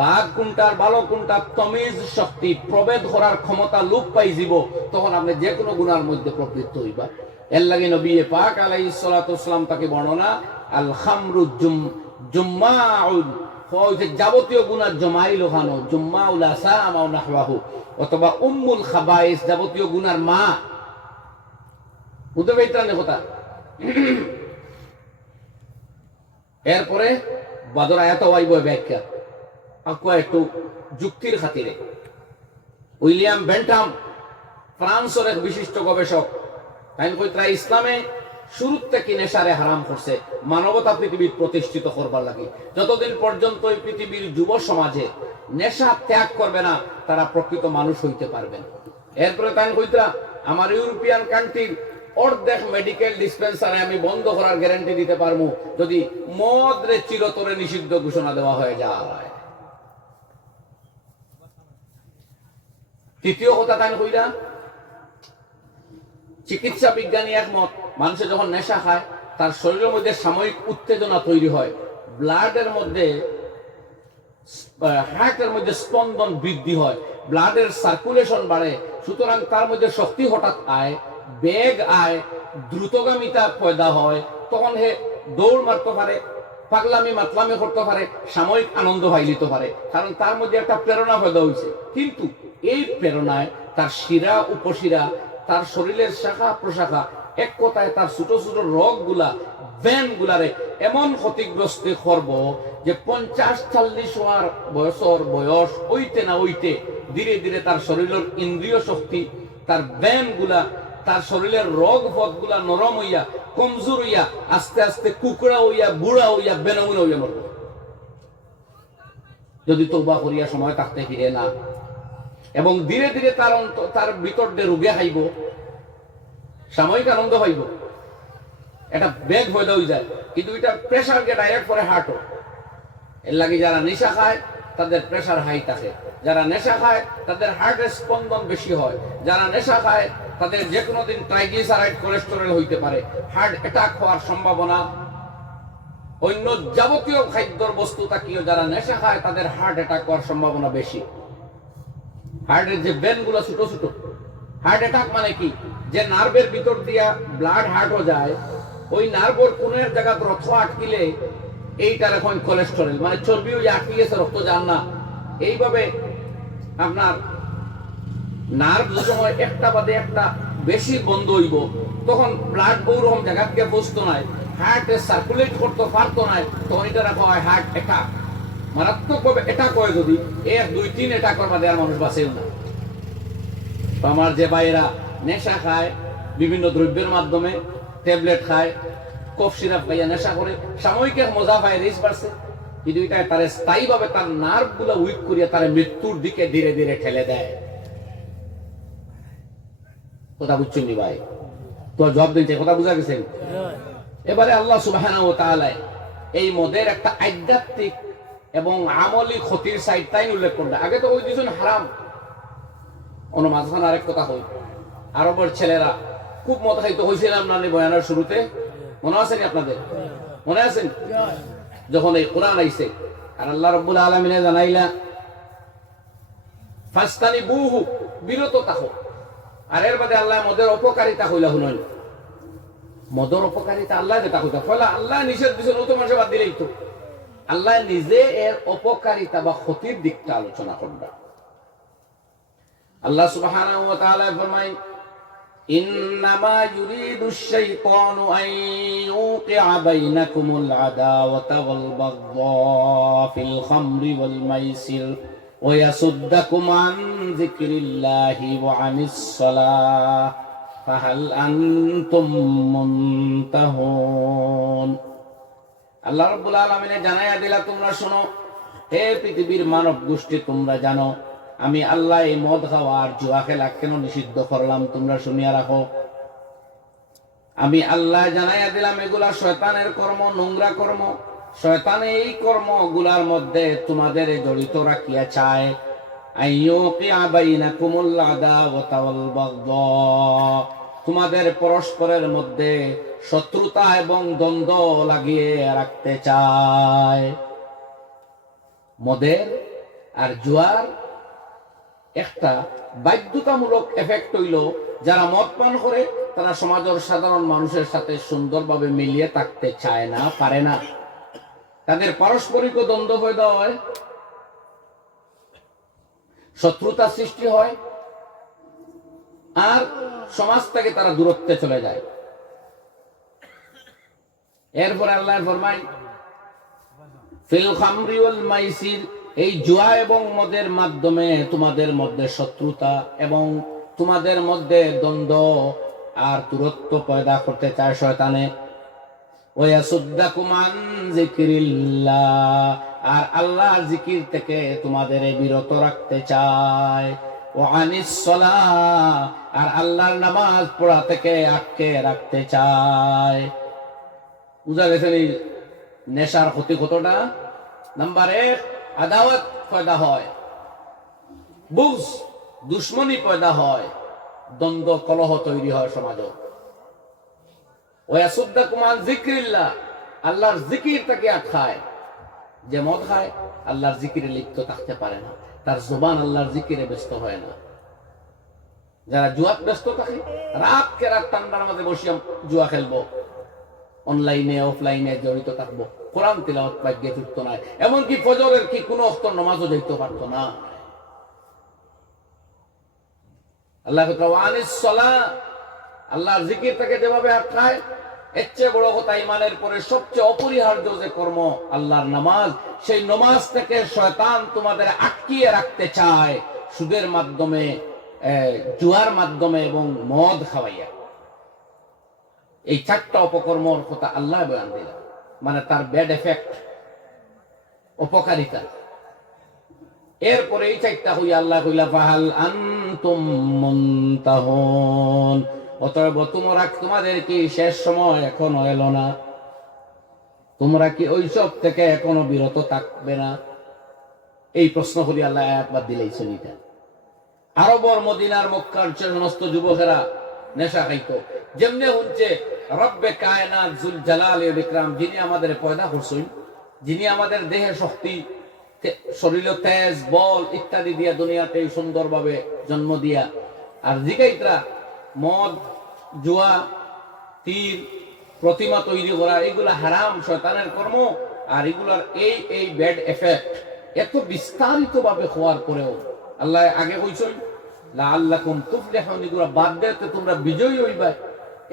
বাঘ কোনটার ভালো কোনটা তমিজ শক্তি প্রভেদ করার ক্ষমতা লোপ পাই যাব, তখন আপনি যে কোনো গুনার মধ্যে প্রবৃত্ত হইবা। এর লাগে নবী পাক আলাইহিস সালাতু ওয়াসসালাম তাকে বর্ণনা আল খামরু জুম্মাউন, যাবতীয় গুনাহ জমাইল ওখানো, জুম্মাউল আসাম আও নাহওয়াহু, অথবা উম্মুল খাবাইস, যাবতীয় গুনার মা। বুঝতে পাইতেন কথা? এরপরে বাদর আয়াত ওয়াইব ব্যাখ্যা একটু যুক্তির খাতিরে। উইলিয়াম বেন্টাম ফ্রান্সের এক বিশিষ্ট গবেষক, তাই কইতরা ইসলামে শুরু থেকে নেশারে হারাম করছে মানবতা পৃথিবীর প্রতিষ্ঠিত করবার লাগে। যতদিন পর্যন্ত এই পৃথিবীর যুব সমাজে নেশা ত্যাগ করবে না, তারা প্রকৃত মানুষ হইতে পারবে না। এরপরে তাই কইতরা আমার ইউরোপিয়ান কান্ট্রির অর্ধেক মেডিকেল ডিসপেন্সারে আমি বন্ধ করার গ্যারান্টি দিতে পারবো যদি মদরে চিরতরে নিষিদ্ধ ঘোষণা দেওয়া হয়ে যায়। তৃতীয় কথা তাই কইরা চিকিৎসা বিজ্ঞানী একমত, মানুষের যখন নেশা খায় তার শরীরের মধ্যে সাময়িক উত্তেজনা তৈরি হয়, ব্লাডের মধ্যে হার্টের মধ্যে স্পন্দন বৃদ্ধি হয়, ব্লাডের সার্কুলেশন বাড়ে, সুতরাং তার মধ্যে শক্তি হঠাৎ আয়, বেগ আয়, দ্রুতগামিতা পয়দা হয়, তখন হে দৌড় মারতে পারে, পাগলামি মাতলামি করতে পারে, সাময়িক আনন্দ পাই নিতে পারে, কারণ তার মধ্যে একটা প্রেরণা পয়দা হয়েছে। কিন্তু এই প্রেরণায় তার শিরা উপশিরা, তার শরীরের শাখা প্রশাখা, এক কথায় তার ছোট ছোট রোগ গুলা, ভেন গুলারে এমন ক্ষতিগ্রস্ত করব যে 50-40 হওয়ার বয়সর বয়স হইতে না হইতে ধীরে ধীরে তার শরীরের ইন্দ্রিয় শক্তি, তার ভেন গুলা, তার শরীরের রোগ পথ গুলা নরম হইয়া কমজোর হইয়া আস্তে আস্তে কুকড়া হইয়া বুড়া হইয়া বেনমুন হইয়া মরবে, যদি তওবা করিয়া সময় থাকতে ফিরে না। এবং ধীরে ধীরে তার ভিতর দিয়ে রোগে খাইব, সাময়িক আনন্দ পাইব, এটা বেগ হয়ে দেওয়া যায়, কিন্তু এটা প্রেশার কে ডাইরেক্ট করে হার্টও। এর লাগে যারা নেশা খায় তাদের প্রেশার হাই থাকে, যারা নেশা খায় তাদের হার্টের স্পন্দন বেশি হয়, যারা নেশা খায় তাদের যে কোনো দিন ট্রাইগ্লিসারাইড কোলেস্টেরল হইতে পারে, হার্ট অ্যাটাক হওয়ার সম্ভাবনা, অন্য যাবতীয় খাদ্যর বস্তু তাকিয়ে যারা নেশা খায় তাদের হার্ট অ্যাটাক হওয়ার সম্ভাবনা বেশি। হার্টের যে ভেন গুলো ছোট ছোট, হার্ট অ্যাটাক মানে কি, যে নার্ভের ভিতর দিয়া ব্লাড হার্টও যায়, ওই নার্ভের কোনের জায়গা রক্ত আটকিলে এইটার এখন কোলেস্টেরল মানে চর্বি ওই আটকে গেছে, রক্ত যান না। এইভাবে আপনার নার্ভ যে সময় একটা বাদে একটা বেশি বন্ধ হইব, তখন ব্লাড ওরকম জায়গা থেকে বসতো নাই, হার্টে সার্কুলেট করতে পারতো না, তখন এটা রাখা হয় হার্ট অ্যাটাক। মারাত্মকভাবে অ্যাটাক হয় যদি 1-2-3 অ্যাটাক করবা দেওয়ার মানুষ বাঁচেও না। আমার যে ভাইয়েরা নেশা খায়, বিভিন্ন দ্রব্যের মাধ্যমে ট্যাবলেট খায়, কফ সিরাপ খাইয়া নেশা করে, সাময়িক এক মজা পায়, রিস্ক বাড়ছে, কিন্তু এটা তার স্থায়ীভাবে তার নার্ভ গুলা উইক করিয়া তার মৃত্যুর দিকে ধীরে ধীরে ঠেলে দেয়। কথা বুঝছেন নি ভাই? তো জবাব দিচ্ছে, কথা বুঝা গেছেন? এবারে আল্লাহ সুবহানাহু ওয়া তাআলা এই মদের একটা আধ্যাত্মিক এবং আমলি ক্ষতির সাইডটাই উল্লেখ করবে। আগে তো ওই দুজন হারাম, অন্য মাঝখানে আরেক কথা হই, আরবের ছেলেরা খুব মদ খাইতে হয়েছিলাম না বয়ানের শুরুতে, মনে আছেন আপনাদের? মনে আছেন যখন এই কোরআন আইছে আর আল্লাহ রাব্বুল আলামিন জানাইলা ফাস্তানিবুহু, বিরত থাকো, আর এর বাদে আল্লাহ মদের অপকারিতা কইলা শুনুন। মদের অপকারিতা আল্লাহ যেটা কইতা, ফলে আল্লাহ নিষেধ দিয়েছেন, ও তো মানুষে বাদ দিলেই তো। আল্লাহ নিজে এর অপকারিতা বা ক্ষতির দিকটা আলোচনা করবে। আল্লাহ সুবহানাহু ওয়া তাআলা ফরমায়, ইন্নামা ইউরিদুশ শাইতানু আন ইউকিআ বাইনাকুমুল আদাওয়াতা ওয়াল বাগদা ফিল খামরি ওয়াল মাইসির ওয়া ইয়াসুদ্দাকুম আন যিকরিল্লাহি ওয়া আনিস সালাহ ফাহাল আনতুম মুনতাহুন। আল্লাহ রাব্বুল আলামিন জানাইয়া দিলা, তোমরা শোনো, হে পৃথিবীর মানব গোষ্ঠী, তোমরা জানো আমি আল্লাহ এই মদ খাওয়া আর জুয়া খেলা কেন নিষিদ্ধ করলাম, তোমরা শুনিয়া রাখো। আমি আল্লাহ জানাইয়া দিলাম এগুলা শয়তানের কর্ম, নোংরা কর্ম। শয়তান এই কর্মগুলার মধ্যে তোমাদের জড়িত রাখিয়া চায় আইয়ুকিয়া বাইনাকুমুল আদাওয়াতা ওয়াল বাগদা, তোমাদের পরস্পরের মধ্যে শত্রুতা এবং দ্বন্দ্ব লাগিয়ে রাখতে চায়। মদের আর জুয়ার একটা বাধ্যতামূলক এফেক্ট হইল, যারা মদ পান করে তারা সমাজের সাধারণ মানুষের সাথে সুন্দরভাবে মিলিয়ে থাকতে চায় না, পারে না। তাদের পারস্পরিক দ্বন্দ্ব পয়দা হয়, শত্রুতা সৃষ্টি হয়, আর সমাজ থেকে তারা দূরত্বে চলে যায়। এরপর আল্লাহ ফরমায় ফিল খামরি ওয়াল মাইসির, এই জুয়া এবং মদের মাধ্যমে তোমাদের মধ্যে শত্রুতা এবং তোমাদের মধ্যে দ্বন্দ্ব আর দূরত্ব পয়দা করতে চায় শয়তানে। ওয়াসুদ্দাকুম আন যিকরিল্লাহ, আর আল্লাহর জিকির থেকে তোমাদের বিরত রাখতে চায়। ওয়া আনিস সালাহ, আর আল্লাহর নামাজ পড়া থেকে আটকে রাখতে চায়। বুঝা গেছে নেশার ক্ষতি কতটা? নাম্বার 1, আদাওয়াত পয়দা হয়, বুঝ দুশ্মনী পয়দা হয়, দ্বন্দ্ব কলহ তৈরি হয় সমাজে। ওয়াসুদ্দাকুম আন যিকরিল্লাহ, আল্লাহর জিকির থেকে আটকায়। যে মদ খায় আল্লাহর জিকিরে লিপ্ত থাকতে পারে না, তার জবান আল্লাহর জিকিরে ব্যস্ত হয় না। যারা জুয়াত ব্যস্ত থাকে, রাত কে রাত ঠান্ডার মধ্যে বসিয়া জুয়া খেলবো, অনলাইনে অফলাইনে জড়িত থাকবো, কোরআন তিলাওয়াত ভাগ্যে ফিরতো না, এমনকি ফজরের কি কোনো ওয়াক্ত নামাজও যাইতে পারতো না। আল্লাহ আনিস সালাহ, আল্লাহর জিকির থেকে যেভাবে আটকায়, এর চেয়ে বড় কথা ঈমানের পরে সবচেয়ে অপরিহার্য যে কর্ম আল্লাহর নামাজ, সেই নামাজ থেকে শয়তান তোমাদের আটকিয়ে রাখতে চায় সুদের মাধ্যমে, জুয়ার মাধ্যমে এবং মদ খাওয়াইয়া। এই 4টা অপকর্মর কথা আল্লাহ বয়ান দিলেন, মানে তার ব্যাড এফেক্ট, অপকারিতা। এরপরে এই 4টা হইয়া আল্লাহ কইলা ফাহাল আনতুম মুনতাহুন, অতএব তোমরা, তোমাদের কি শেষ সময় এখনো এলো না? তোমরা কি ওইসব থেকে এখনো বিরত থাকবে না? এই প্রশ্ন করি আল্লাহ একবার দিলেইছেন। এটা আরবর মদিনার মক্কার সমস্ত যুবকেরা নেশা খাইতো। যেমনি হচ্ছে রব্বে কায়নাত জুল জালাল ওয়াল ইকরাম, যিনি আমাদের পয়দা করছেন, যিনি আমাদের দেহে শক্তি, শরীরে তেজ বল ইত্যাদি দিয়া দুনিয়াতে সুন্দরভাবে জন্ম দিয়া, আর জিগাইতরা মদ জুয়া তীর প্রতিমা তৈরি করা, এগুলা হারাম শয়তানের কর্ম। আর এগুলার এই ব্যাড এফেক্ট এত বিস্তারিত ভাবে হওয়ার পরেও আল্লাহ আগে কইছেন লাআল্লাকুম তুফলিহুন, এগুলা বাদ দিতে তোমরা বিজয়ী হইবা।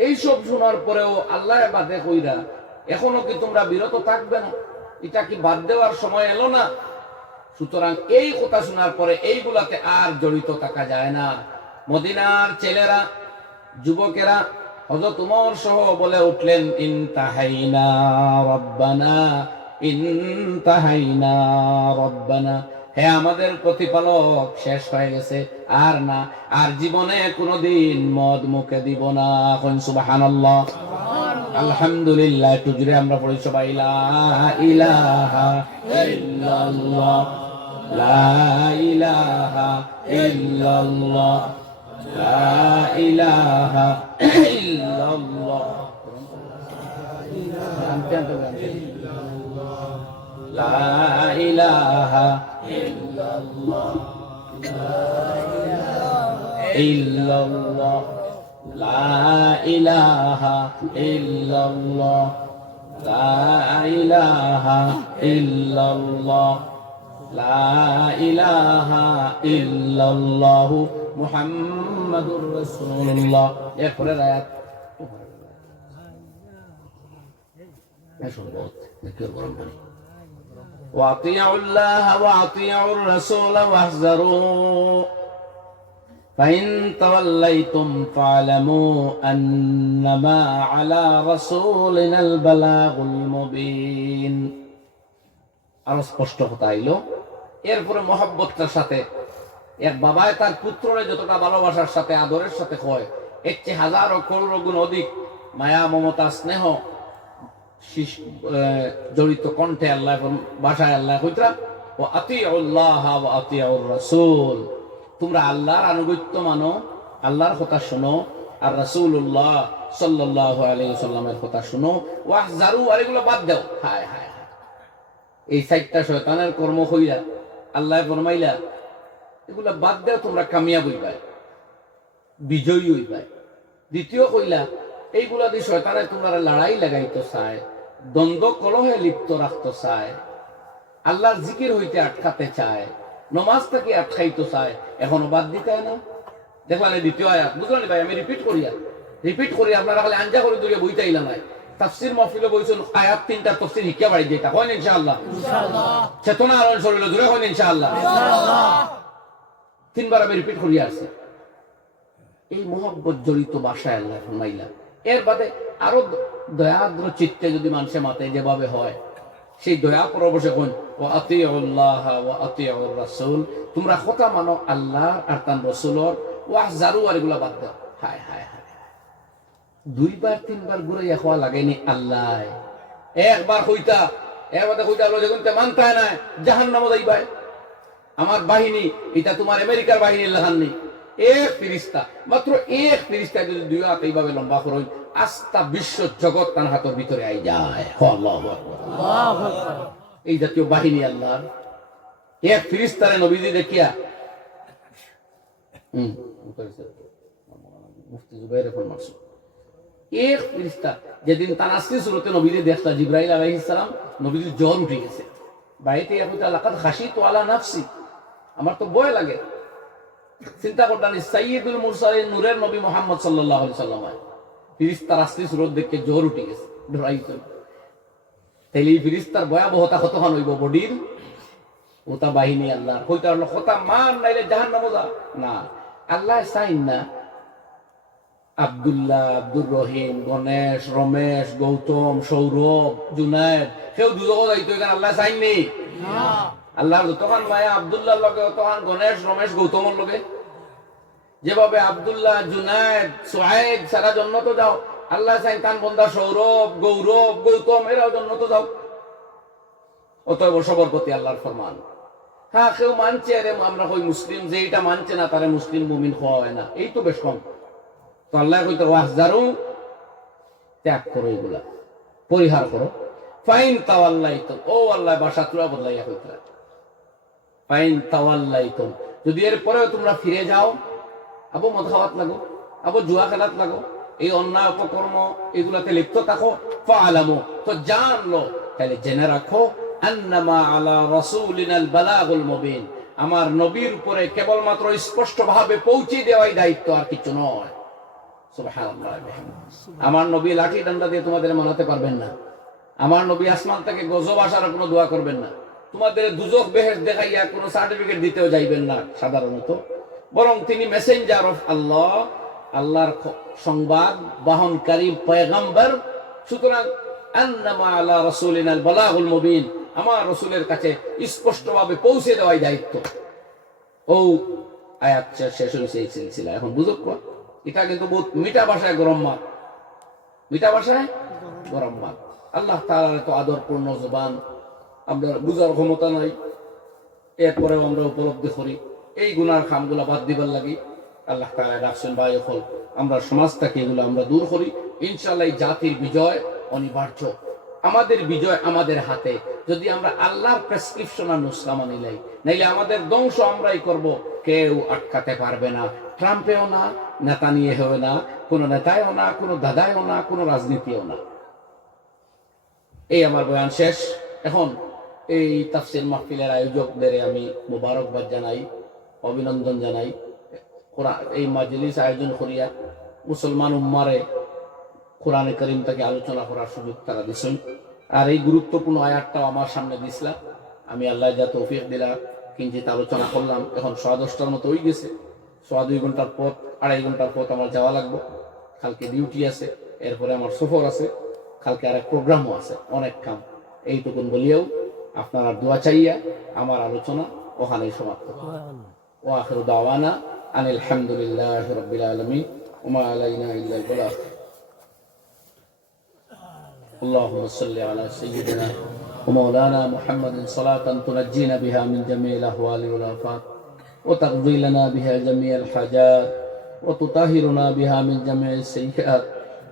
এই সব শোনার পরেও আল্লাহ বাদে কইরা এখনো কি তোমরা বিরত থাকবে না? এটা কি বাদ দেওয়ার সময় এলো না? সুতরাং এই কথা শোনার পরে এইগুলাতে আর জড়িত থাকা যায় না। মদিনার ছেলেরা, যুবকেরা হযরত ওমর সহ বলে উঠলেন ইনতাহাইনা রব্বানা, ইনতাহাইনা রব্বানা, হে আমাদের প্রতিপালক, শেষ হয়ে গেছে, আর না, আর জীবনে কোনোদিন মদ মুখে দিব না। সুবহানাল্লাহ, আলহামদুলিল্লাহ। একটু জুড়ে আমরা পড়ি সবাই, লা ইলাহা ইল্লাল্লাহ, লা ইলাহা ইল্লাল্লাহ, লা ইলাহা ইল্লাল্লাহ, লা ইলাহা ইল্লাল্লাহ, ইল্লাল্লাহ, লা ইলাহা ইল্লাল্লাহ, লা ইলাহা ইল্লাল্লাহ, লা ইলাহা ইল্লাল্লাহ মুহাম্মাদুর রাসূলুল্লাহ। এরপরের আয়াত وأطيعوا الله وأطيعوا الرسول واحذروا ফাইন তাওয়াল্লাইতুম ফা'লামু আন্নামা আলা রাসূলিনাল বালাগুল মুবিন। আরো স্পষ্ট কথা আইলো। এরপরে মহব্বতটার সাথে এক বাবায় তার পুত্ররে যতটা ভালোবাসার সাথে আদরের সাথে হয়, এর চেয়ে হাজারো করোড় গুণ অধিক মায়া মমতা স্নেহ জড়িত কণ্ঠে আল্লাহ ভাষায় আল্লাহ কইতরা, ও আতিউল্লাহ ওয়া আতিউর রাসূল, তোমরা আল্লাহর আনুগত্য মানো, আল্লাহর কথা শোনো, আর রাসূলুল্লাহ সাল্লাল্লাহু আলাইহি ওয়াসাল্লামের কথা শোনো, ওয়াহজারু, আর এগুলো বাদ দাও। হায় হায় হায়, এই সাইটটা শয়তানের কর্ম হইলা আল্লাহ ফরমাইলা এগুলা বাদ দাও, তোমরা কামিয়াব হইবা, বিজয়ী হইবা। দ্বিতীয় কইলা এইগুলা দিয়ে শয়তানে তোমরা লড়াই লাগাইতে চায়, দ্বন্দ্ব কলহে লিপ্ত রাখতে চায়, আল্লাহর জিকির হইতে আটকাতে চায়, নমাজ থেকে আটকাইতে চায়, এখনো বাদ দিতে না। দেখলাম দ্বিতীয় আয়াত, বুঝলেন ভাই? আমি রিপিট করি আপনারা খালি আঞ্জা করে দূরে বইতে আইলা নাই। তাফসীর মাহফিলে বইছেন আয়াত তিনটা তাফসীর শিক্ষা বাড়ি যেটা হয় না ইনশাআল্লাহ, চেতনা আরো শরীরে দূরে হয় না ইনশাআল্লাহ। তিনবার আমি রিপিট করি আসছি। এই মহব্বত জড়িত ভাষায় আল্লাহ ফরমাইলা। এর বাদে আরো দয়াদ্র চিত্তে যদি মানুষের মাথায় যেভাবে হয়, সেই দয়া পরবশে কোন ও আতিউল্লাহ ওয়া আতিউর রাসূল, তোমরা কথা মানো আল্লাহ আর তার রাসূলর, ওয়াহজারু, আর এগুলা বাদ দাও। হায় হায় হায়, দুইবার তিনবার ঘুরাইয়া খাওয়া লাগেনি আল্লাহ। একবার কইতা যখন মানতায় না জাহান্নামে যাইবাই। আমার বাহিনী এটা তোমার আমেরিকার বাহিনীর লাগান নেই, এক ফিরিস্তা, মাত্র এক ফিরিস্তা যদি দুই হাত এইভাবে লম্বা করে আস্তা বিশ্ব জগৎ তার হাতের ভিতরে আই যায়। আল্লাহু আকবার। এই জাতীয় বাহিনী আল্লাহর। এক ফিরিস্তারে নবীজি দেখিয়া মুফতি জুবাইর ফরমাইছে, এক ফিরিস্তা যেদিন তানাসসি সুরতে নবীজি দেখতা জিবরাইল আলাইহিস সালাম, নবীজির জ্বর উঠে গেছে। বাইতে ইয়াকুতা লাকাদ খাশিতু আলা নাফসি, আমার তো ভয় লাগে। চিন্তা করতেন সাইয়্যিদুল মুরসালিন নূরের নবী মুহাম্মদ সাল্লাল্লাহু আলাইহি সাল্লাম, ফিরিস্তার আসলি সুরত দেখে জ্বর উঠে গেছে, ডরাইছে। তাইলে এই ফিরিস্তার ভয়াবহতা কতখান হইব বডির? ওটা বাহিনী আল্লাহ কইতা হলো কথা মান, নাইলে জাহান্নামে যা। না, আল্লাহ চাইন না আব্দুল্লাহ, আব্দুর রহিম, গণেশ, রমেশ, গৌতম, সৌরভ, জুনায়েদ কেউ দুজক যাইতো, এখানে আল্লাহ চাইননি। আল্লাহ যতক্ষণ মায়া আব্দুল্লাহর লগে, তখন গণেশ, রমেশ, গৌতমের লগে। যেভাবে আব্দুল্লাহ, জুনায়েদ, সুহাইব সারা জন্নত যাও, আল্লাহ চাইন তান বন্দা সৌরভ, গৌরব, গৌতম এরাও জন্নত যাও। অতএব সবর প্রতি আল্লাহর ফরমান। হ্যাঁ, কেউ মানছে আরে আমরা কই মুসলিম, যে এটা মানছে না তারে মুসলিম মুমিন হওয়া হয় না, এই তো বেশ কম। তো আল্লাহ কইতে ওয়াহজারু, ত্যাগ করো, এগুলা পরিহার করো। ফাইন তাওয়াল্লাইতুম, ও আল্লাহ ভাষা তুলা বদলাইয়া কইতে, ফাইন তাওয়াল্লাইতুম, যদি এর পরেও তোমরা ফিরে যাও, আবু মদ খাওয়াত লাগো, আবু জুয়া খেলাত লাগো, এই অন্যায় অপকর্ম এগুলাতে লিপ্ত থাকো, ফা'লামু, তো জানলো, তাহলে জেনে রাখো, আন্নামা আলা রাসূলিনাল বালাগুল মুবিন, আমার নবীর উপরে কেবলমাত্র স্পষ্ট ভাবে পৌঁছে দেওয়াই দায়িত্ব, আর কিছু নয়। সুবহানাল্লাহ। আমার নবী লাঠি ডান্ডা দিয়ে তোমাদের মানাতে পারবেন না। আমার নবী আসমান থেকে গজব আসার কোনো দোয়া করবেন না। তোমাদের দুজক বেহেশত দেখাইয়া কোনো সার্টিফিকেট দিতেও যাইবেন না সাধারণত, বরং তিনি মেসেঞ্জার অফ আল্লাহ, আল্লাহর সংবাদ বাহনকারী পয়গম্বর। সুতরাং আন্নামা আলা রাসূলিনাল বালাগুল মুবিন, আমার রাসূলের কাছে স্পষ্টভাবে পৌঁছে দেওয়াই দায়িত্ব। ও আয়াত শেষ হয়েছে এই সিলসিলা। এখন বুঝুক, এটা কিন্তু বহুত মিঠা ভাষায় গরম মাত, মিঠা ভাষায় গরম মাত। আল্লাহ তাআলার এত আদরপূর্ণ জবান, আমরা বুঝার ক্ষমতা নাই, এরপরেও আমরা উপলব্ধি করি। এই গুনার খামগুলা বাদ দিবার লাগি আল্লাহ তাআলা রাখছেন ভাই হল, আমরা সমাজ থেকে এগুলো আমরা দূর করি। ইনশাআল্লাহ এই জাতির বিজয় অনিবার্য। আমাদের বিজয় আমাদের হাতে, যদি আমরা আল্লাহর প্রেসক্রিপশন আর নুসরা মানি লাই, নাইলে আমাদের ধ্বংস আমরাই করব, কেউ আটকাতে পারবে না। ট্রাম্পেও না, নেতানিয়াহুও না, কোনো নেতায়ও না, কোনো দাদায়ও না, কোনো রাজনীতিও না। এই আমার বয়ান শেষ। এখন এই তাফসীর মাহফিলের আয়োজকদের আমি মোবারকবাদ জানাই, অভিনন্দন জানাই। এই মাজলিস আয়োজন করিয়া মুসলমান উম্মারে কোরআনে কারীম থেকে আলোচনা করার সুযোগ তারা দিছেন। আর এই গুরুত্বপূর্ণ আয়াতটাও আমার সামনে দিছিলা, আমি আল্লাহ যা তৌফিক দিলা কিঞ্চিত আলোচনা করলাম। এখন 10:30টার মতো হয়ে গেছে, সোয়া 2 ঘন্টার পথ, 2.5 ঘন্টার পথ আমার যাওয়া লাগবে। কালকে ডিউটি আছে, এরপরে আমার সফর আছে, কালকে আরেক প্রোগ্রামও আছে, অনেক কাম। এইটুকুন বলিয়াও আপনারা দোয়া চাইয়া আমার আলোচনা ওখানেই সমাপ্ত। ওয়া আখিরু দাওয়ানা আনিল হামদুলিল্লাহি রাব্বিল আলামিন ওয়া মা আলাইনা ইল্লা আল বালাগ। اللهم صل على سيدنا ومولانا محمد صلاة تنجينا بها من جميع الأهوال والآفات وتقضي لنا بها جميع الحاجات وتطهرنا بها من جميع السيئات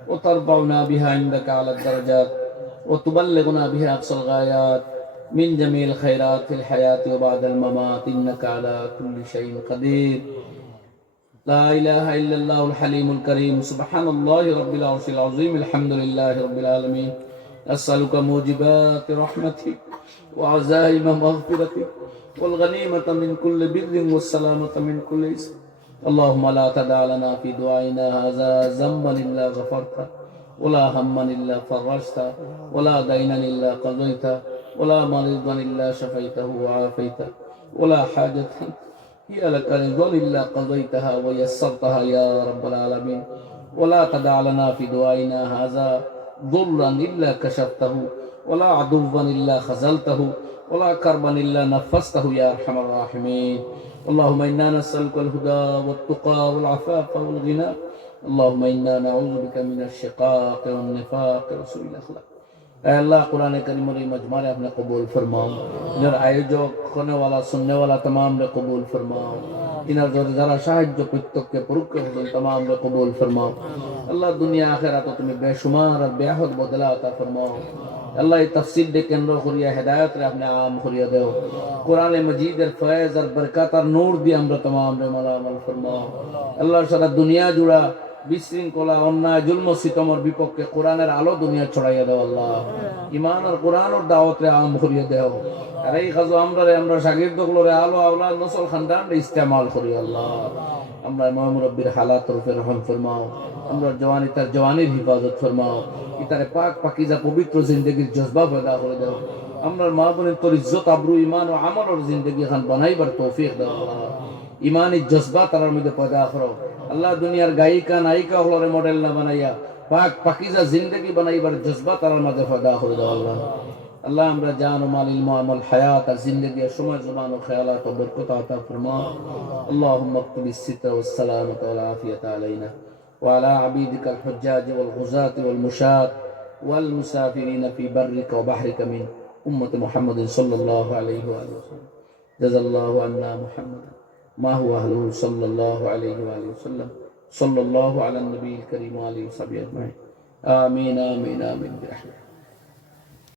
وترفعنا بها عندك على الدرجات وتبلغنا بها أقصى الغايات من جميع الخيرات في الحياة وبعد الممات إنك على كل شيء قدير. لا إله إلا الله الحليم الكريم سبحان الله رب العرش العظيم الحمد لله رب العالمين. أسألك موجبات رحمتك وعزائم مغفرتك والغنيمة من كل بر والسلامة من كل إثم. اللهم لا تدع لنا في دعائنا هذا ذنبا إلا غفرته ولا هما إلا فرجته ولا دينا إلا قضيته ولا مريضا إلا شفيته وعافيته ولا حاجة هي لك رضا إلا قضيتها ويسرتها يا رب العالمين. ولا تدع لنا في دعائنا هذا ضرا إلا كشفته ولا عدوا إلا خذلته ولا كربا إلا نفسته يا أرحم الراحمين. اللهم إنا نسألك الهدى والتقى والعفاف والغنى. اللهم إنا نعوذ بك من الشقاق والنفاق وسوء الأخلاق. अल्लाह कुरान करीम और मजमा ने अपने कबूल फरमाओ। इनर आयोजक होने वाला सुनने वाला तमाम ने कबूल फरमाओ। इनर जो जरा साहाय्य प्रत्येक के पुरुष के तमाम ने कबूल फरमाओ। अल्लाह दुनिया आखिरत तो तुम्हें बेशुमार और बेहद बदला अता फरमाओ। अल्लाह ये तफसील दे के अंदर खुरिया हिदायत रे अपने आम खुरिया दे कुरान मजीद और फैज और बरकत और नूर दी हम तमाम रे मलामल फरमाओ। अल्लाह सारा दुनिया जुड़ा বিশৃঙ্খলা অন্যায় জুলম সিতমর বিপক্ষে কোরআনের আলো দুনিয়া ছড়াইয়া দাও আল্লাহ। ঈমান আর কোরআনের দাওয়াতে আম করিয়া দাও। আর এই কাজ আমরা শাগিরদগুলোরে আলো আওলাদ নসল খানদান ইস্তেমাল করি আল্লাহ। আমরা ইমাম মুরব্বির হালাত রূপে রহম ফরমাও। আমরা জওয়ানি তার জওয়ানির হিফাজত ফরমাও। ইতারে পাক পাকিজা পবিত্র জিন্দেগির জজবা পয়দা করে দাও। আমরা মা বোনের তোর ইজ্জত আবরু ঈমান ও আমলের জিন্দেগি খান বানাইবার তৌফিক দাও আল্লাহ। ঈমানের জজবা তার মধ্যে পয়দা করো আল্লাহ। দুনিয়ার গায়িকা নায়িকা হলরে মডেল না বানাইয়া পাক পাকিজা জিন্দেগি বানাইবার জজবা তার মধ্যে পয়দা করে দাও আল্লাহ। আল্লাহ আমরা জান ও মাল ইলম আমল হায়াত আর জিন্দেগি সময় জবান ও খেয়ালাত ও বরকত আতা ফরমাও। আল্লাহুম্মা আকবিস সিতা ওয়াস সালামাতা ওয়াল আফিয়াতা আলাইনা ওয়া আলা আবিদিকাল হুজ্জাজ ওয়াল গুযাত ওয়াল মুশাত ওয়াল মুসাফিরিন ফি বাররিকা ওয়া বাহরিকা মিন উম্মতি মুহাম্মাদিন সাল্লাল্লাহু আলাইহি ওয়া সাল্লাম। জাযাল্লাহু আন্না মুহাম্মাদান ما هو أهله صلى الله عليه وآله وسلم. صلى الله على النبي الكريم وآله وصحبه أجمعين. آمين آمين آمين برحمته.